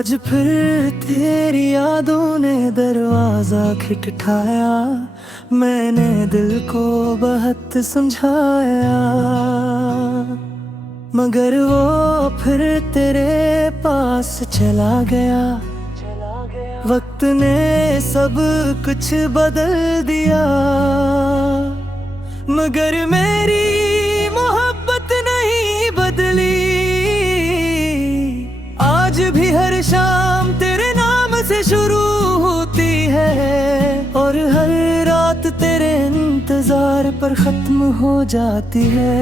आज फिर तेरी यादों ने दरवाजा खटखटाया। मैंने दिल को बहुत समझाया, मगर वो फिर तेरे पास चला गया। वक्त ने सब कुछ बदल दिया, मगर मेरी मोहब्बत नहीं बदली। आज भी हर शाम तेरे नाम से शुरू होती है, और हर रात तेरे इंतजार पर खत्म हो जाती है।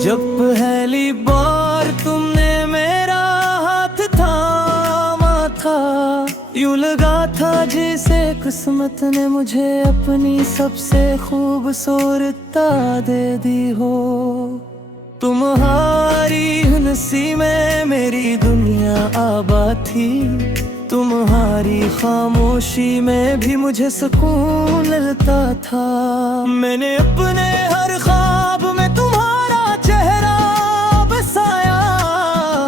जब पहली बार तुमने मेरा हाथ थामा था, यूं लगा था जैसे किस्मत ने मुझे अपनी सबसे खूबसूरता दे दी हो। तुम्हारी हंसी में मेरी दुनिया आबाद थी, तुम्हारी खामोशी में भी मुझे सुकून मिलता था। मैंने अपने हर ख्वाब में तुम्हारा चेहरा बसाया,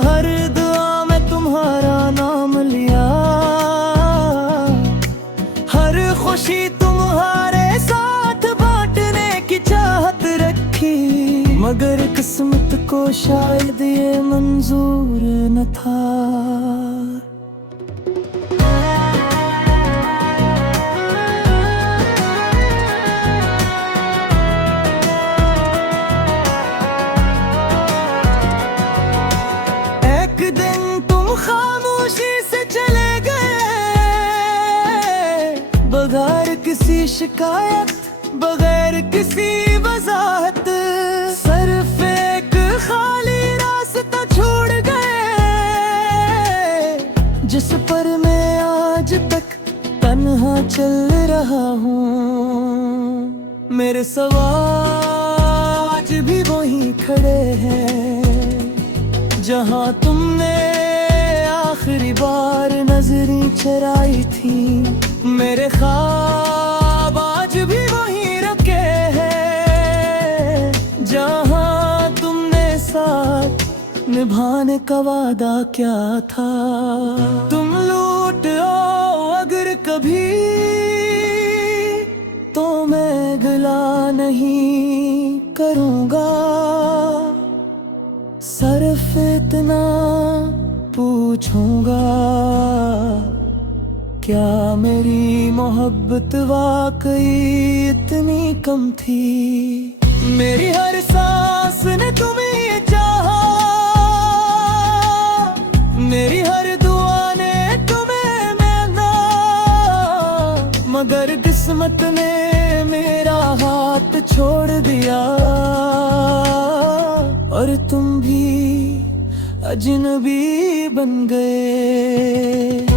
हर दुआ में तुम्हारा नाम लिया, हर खुशी तुम्हारे साथ बांटने की चाहत रखी। मगर किस्मत को शायद ये मंजूर न था। बगैर किसी शिकायत, बगैर किसी वजाहत, सिर्फ एक खाली रास्ता छोड़ गए, जिस पर मैं आज तक तन्हा चल रहा हूँ। मेरे सवाल आज भी वहीं खड़े हैं, जहाँ तुमने आखिरी बार नजरें चराई थी। मेरे ख्वाब आज भी वहीं रखे हैं, जहाँ तुमने साथ निभाने का वादा क्या था। तुम लौट आओ अगर कभी, तो मैं गिला नहीं करूँगा। सिर्फ इतना पूछूंगा, क्या मेरी मोहब्बत वाकई इतनी कम थी। मेरी हर सांस ने तुम्हें चाहा, मेरी हर दुआ ने तुम्हें माना, मगर किस्मत ने मेरा हाथ छोड़ दिया। और तुम भी अजनबी बन गए।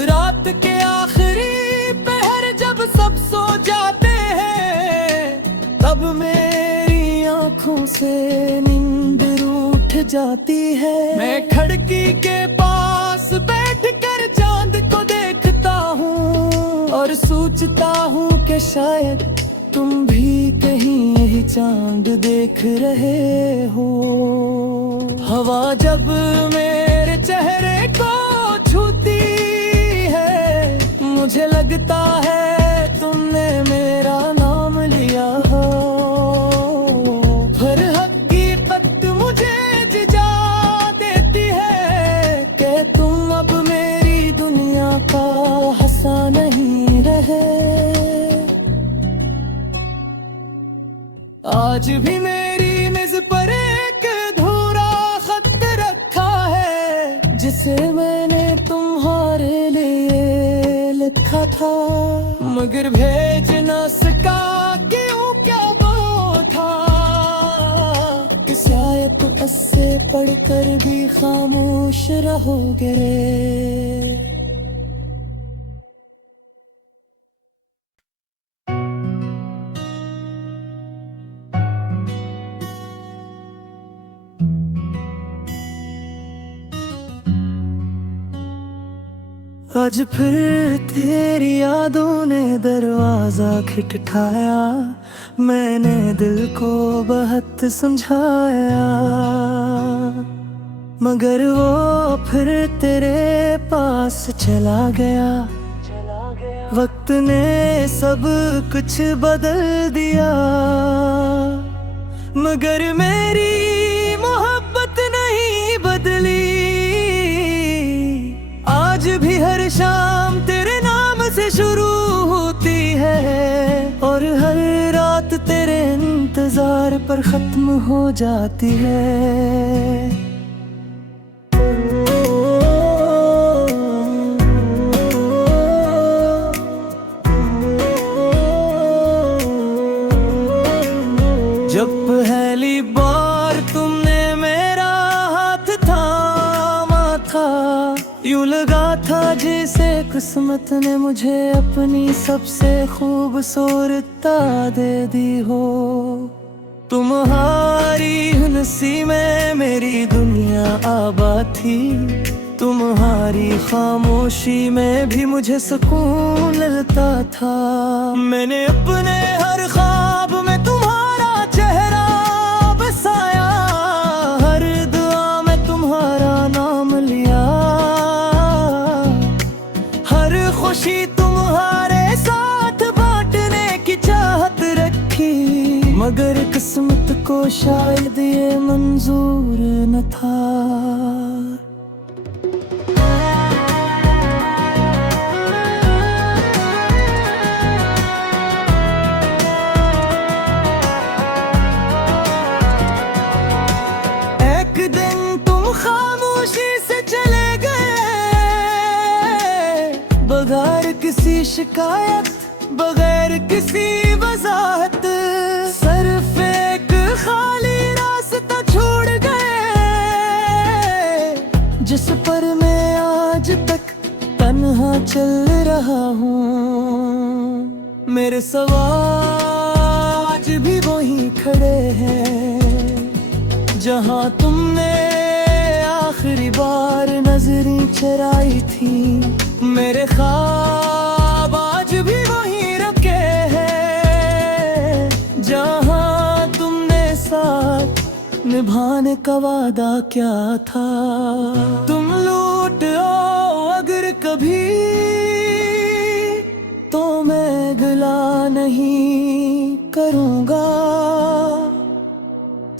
रात के आखिरी पहर जब सब सो जाते हैं, तब मेरी आंखों से नींद रूठ जाती है। मैं खिड़की के पास बैठकर चांद को देखता हूँ, और सोचता हूँ कि शायद तुम भी कहीं यही चांद देख रहे हो। हवा जब मेरे चेहरे को छूती है, मुझे लगता है तुमने मेरा नाम लिया हो। हर हकीकत मुझे जिजा देती है कि तुम अब मेरी दुनिया का हिस्सा नहीं रहे। आज भी मेरी मेज पर एक अधूरा खत रखा है, जिसे मैंने तुम्हारे लिए लिखा था, मगर भेज न सका। क्यों, क्या वो था कि शायद तुम इससे पढ़कर भी खामोश रहोगे। आज फिर तेरी यादों ने दरवाजा खटखटाया, मैंने दिल को बहुत समझाया, मगर वो फिर तेरे पास चला गया। वक्त ने सब कुछ बदल दिया, मगर मेरी मोहब्बत नहीं बदली। आज भी हर शाम तेरे नाम से शुरू होती है, और हर रात तेरे इंतजार पर खत्म हो जाती है। जब पहली बार तुमने मेरा हाथ थामा था, यूं लगा था जैसे किस्मत ने मुझे अपनी सबसे खूबसूरत दे दी हो। तुम्हारी हंसी में मेरी दुनिया आबाद थी, तुम्हारी खामोशी में भी मुझे सुकून मिलता था। मैंने अपने हर ख्वाब में तुम्हारा चेहरा बसाया, हर दुआ में तुम्हारा नाम लिया, हर खुशी तुम्हारे साथ बांटने की चाहत रखी, मगर किस्मत को शायद ये मंजूर न था। बगैर किसी शिकायत, बगैर किसी वजाहत, सिर्फ एक खाली रास्ता छोड़ गए, जिस पर मैं आज तक तन्हा चल रहा हूँ। मेरे सवाल आज भी वहीं खड़े हैं, जहाँ तुमने आखिरी बार नजरें चराई थी। मेरे ख्वाब आज भी वहीं रखे हैं, जहाँ तुमने साथ निभाने का वादा क्या था। तुम लौट आओ अगर कभी, तो मैं गिला नहीं करूँगा,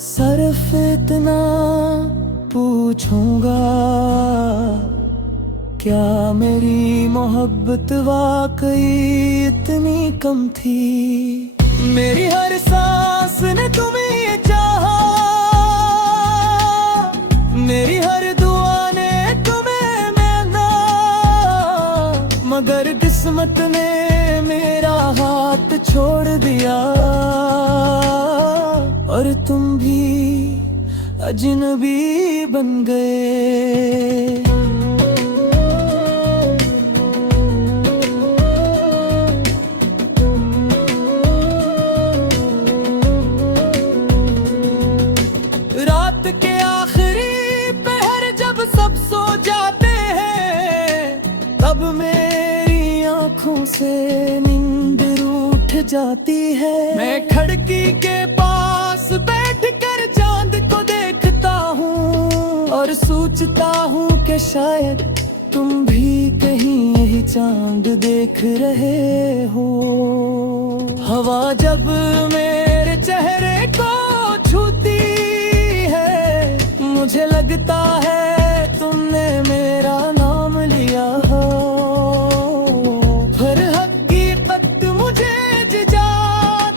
सिर्फ इतना पूछूंगा, क्या मेरी मोहब्बत वाकई इतनी कम थी। मेरी हर सांस ने तुम्हें चाहा, मेरी हर दुआ ने तुम्हें मांगा, मगर किस्मत ने मेरा हाथ छोड़ दिया, और तुम भी अजनबी बन गए। रात के आखिरी पहर जब सब सो जाते हैं, तब मेरी आंखों से नींद रूठ जाती है। मैं खिड़की के पास बैठकर चांद को देखता हूँ, और सोचता हूँ कि शायद तुम भी कहीं यही चांद देख रहे हो। हवा जब मेरे चेहरे को छूती है, मुझे लगता है तुमने मेरा नाम लिया हो। फिर हकीकत मुझे जिजा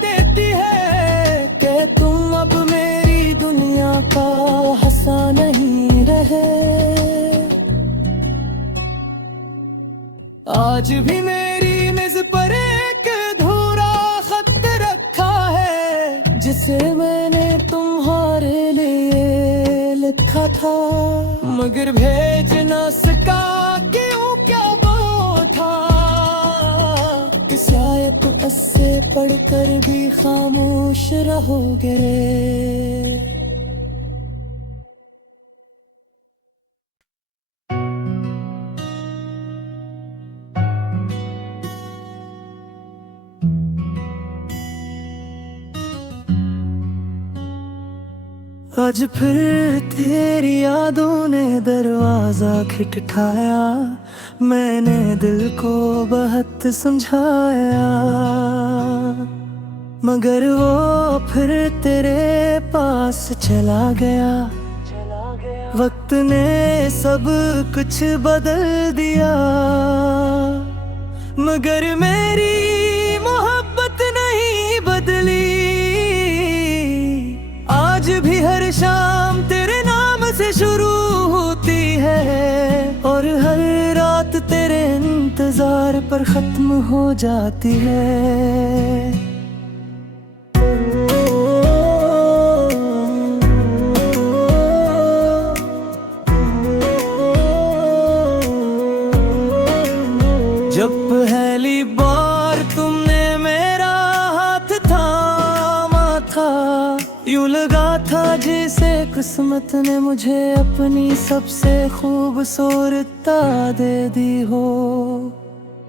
देती है कि तुम अब मेरी दुनिया का हिस्सा नहीं रहे। आज भी मेरी मेज पर एक अधूरा खत रखा है, जिसे मैंने तुम्हारे लिए लिखा था, मगर भेज न सका। क्यों, क्या वो था कि शायद तुम इससे पढ़कर भी खामोश रहोगे। आज फिर तेरी यादों ने दरवाजा खटखटाया, मैंने दिल को बहुत समझाया, मगर वो फिर तेरे पास चला गया। वक्त ने सब कुछ बदल दिया, मगर मेरी मोहब्बत नहीं बदली। आज भी हर शाम तेरे नाम से शुरू होती है, और हर रात तेरे इंतजार पर खत्म हो जाती है। जब पहली बार तुमने मेरा हाथ थामा था, यूं लगा था जैसे किस्मत ने मुझे अपनी सबसे खूबसूरत दे दी हो।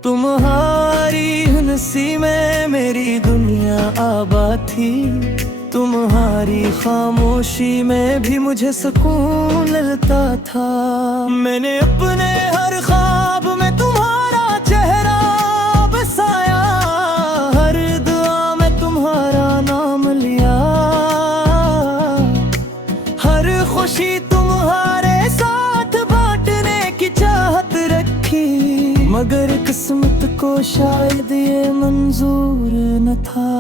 तुम्हारी हंसी में मेरी दुनिया आबाद थी, तुम्हारी खामोशी में भी मुझे सुकून मिलता था। मैंने अपने हर ख्वाब में तुम्हारा चेहरा बसाया, हर दुआ में तुम्हारा नाम लिया, हर खुशी तुम्हारे साथ बांटने की चाहत रखी, मगर किस्मत को शायद ये मंजूर न था।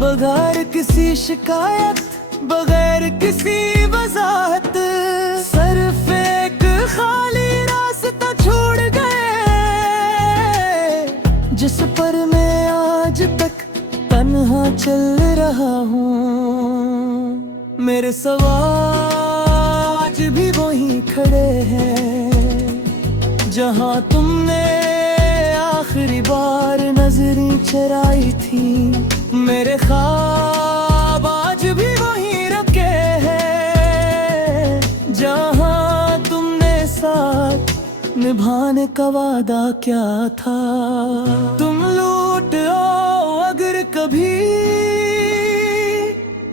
बगैर किसी शिकायत, बगैर किसी वजाहत, सिर्फ एक खाली रास्ता छोड़ गए, जिस पर मैं आज तक तन्हा चल रहा हूँ। मेरे सवाल आज भी वहीं खड़े हैं, जहाँ तुमने आखिरी बार नजरें चराई थी। मेरे ख्वाब आज भी वहीं रखे हैं, जहाँ तुमने साथ निभाने का वादा क्या था। तुम लूट आओ अगर कभी,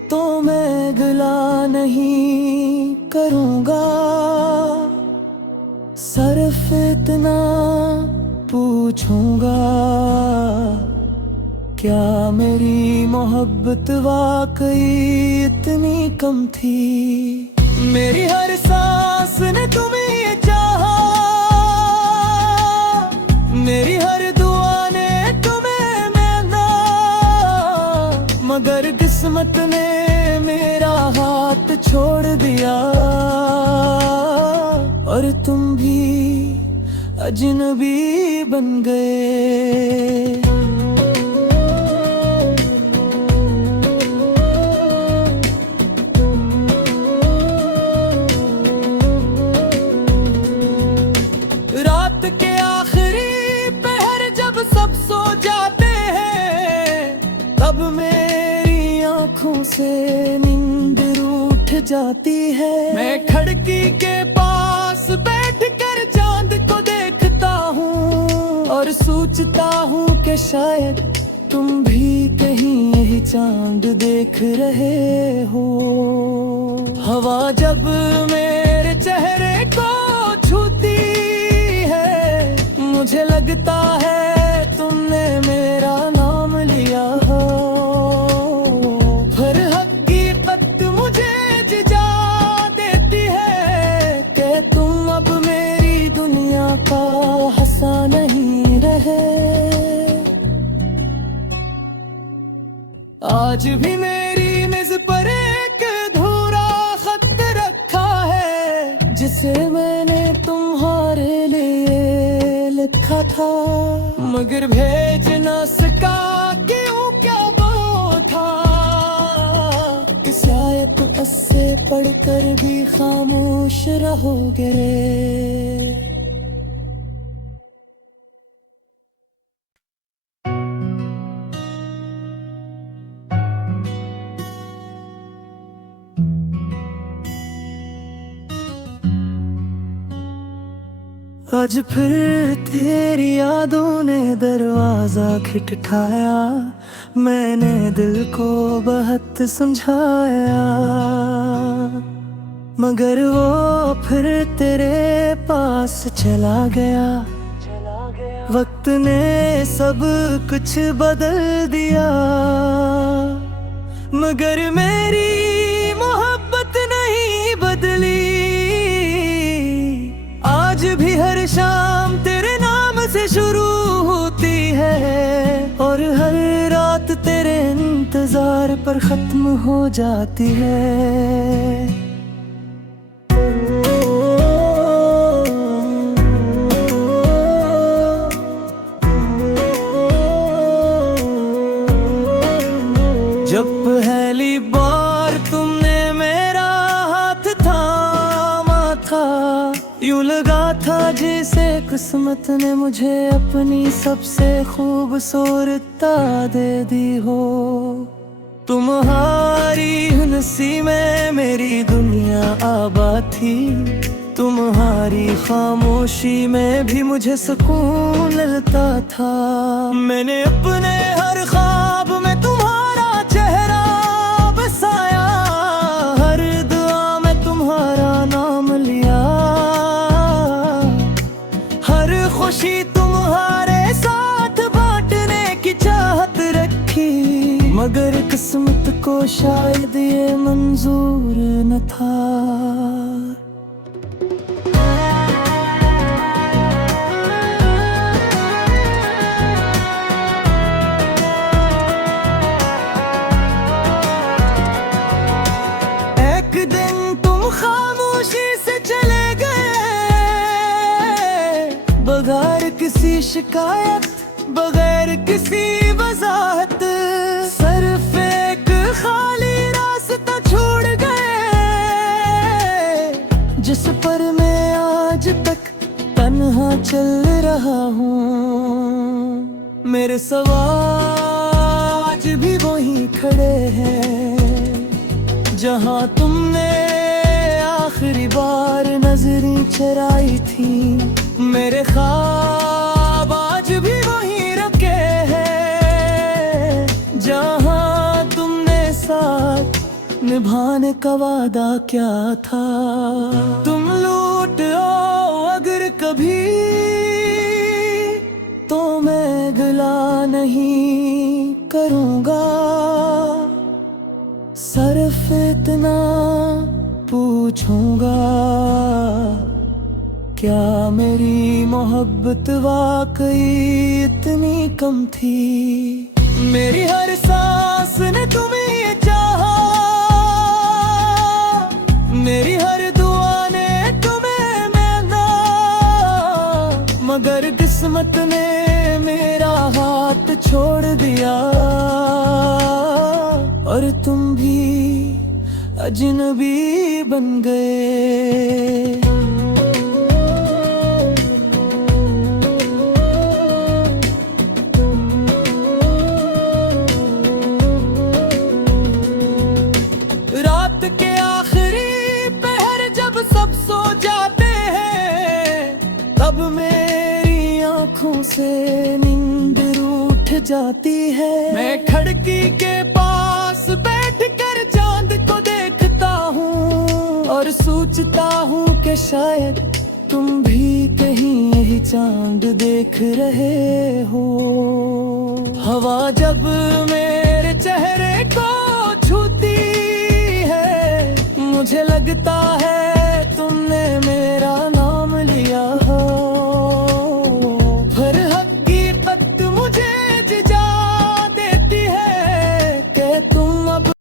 तो मैं गिला नहीं करूँगा, सिर्फ इतना पूछूंगा, क्या मेरी मोहब्बत वाकई इतनी कम थी। मेरी हर सांस ने तुम्हें चाहा, मेरी हर दुआ ने तुम्हें माना, मगर किस्मत ने मेरा हाथ छोड़ दिया, और तुम भी अजनबी बन गए। रात के आखिरी पहर जब सब सो जाते हैं, तब मेरी आंखों से नींद रूठ जाती है। मैं खिड़की के पास बैठकर चांद को देखता हूँ, और सोचता हूँ कि शायद तुम भी कहीं यही चांद देख रहे हो। हवा जब मेरे चेहरे को छूती है, मुझे लगता है तुमने मेरा नाम लिया हो। फिर हकीकत मुझे जिजा देती है कि तुम अब मेरी दुनिया का हिस्सा नहीं रहे। आज भी मेरी मेज पर एक अधूरा खत रखा है, जिसे मैंने तुम्हारे लिए लिखा था, मगर भेज न सका। क्यों, क्या वो था कि शायद उससे पढ़कर भी खामोश रहोगे। आज फिर तेरी यादों ने दरवाजा खटखटाया, मैंने दिल को बहुत समझाया, मगर वो फिर तेरे पास चला गया। वक्त ने सब कुछ बदल दिया, मगर मेरी मोहब्बत नहीं बदली। आज भी हर शाम तेरे नाम से शुरू होती है, और हर रात तेरे इंतजार पर खत्म हो जाती है। जब पहली बार तुमने मेरा हाथ थामा था, यूं लगा था जैसे किस्मत ने मुझे अपनी सबसे खूबसूरता दे दी हो। तुम्हारी हंसी में मेरी दुनिया आबाद थी, तुम्हारी खामोशी में भी मुझे सुकून मिलता था। मैंने अपने हर ख्वाब में तुम्हारा चेहरा बसाया, हर दुआ में तुम्हारा नाम लिया, हर खुशी तुम्हारे साथ बांटने की चाहत रखी, मगर किस्मत को शायद ये मंजूर न था। बगैर किसी शिकायत, बगैर किसी वजाहत, सिर्फ एक खाली रास्ता छोड़ गए, जिस पर मैं आज तक तन्हा चल रहा हूँ। मेरे सवाल आज भी वहीं खड़े हैं, जहाँ तुमने आखिरी बार नजरें चराई थी। मेरे ख्वाब आज भी वहीं रखे हैं, जहाँ तुमने साथ निभाने का वादा क्या था। तुम लूट आओ अगर कभी, तो मैं गिला नहीं करूँगा, सिर्फ इतना पूछूंगा, क्या मेरी मोहब्बत वाकई इतनी कम थी। मेरी हर सांस ने तुम्हें चाहा, मेरी हर दुआ ने तुम्हें मांगा, मगर किस्मत ने मेरा हाथ छोड़ दिया, और तुम भी अजनबी बन गए। रात के आखिरी पहर जब सब सो जाते हैं, तब मेरी आंखों से नींद रूठ जाती है। मैं खिड़की के पास बैठकर चांद को देखता हूँ, और सोचता हूँ कि शायद तुम भी कहीं यही चांद देख रहे हो। हवा जब मेरे चेहरे को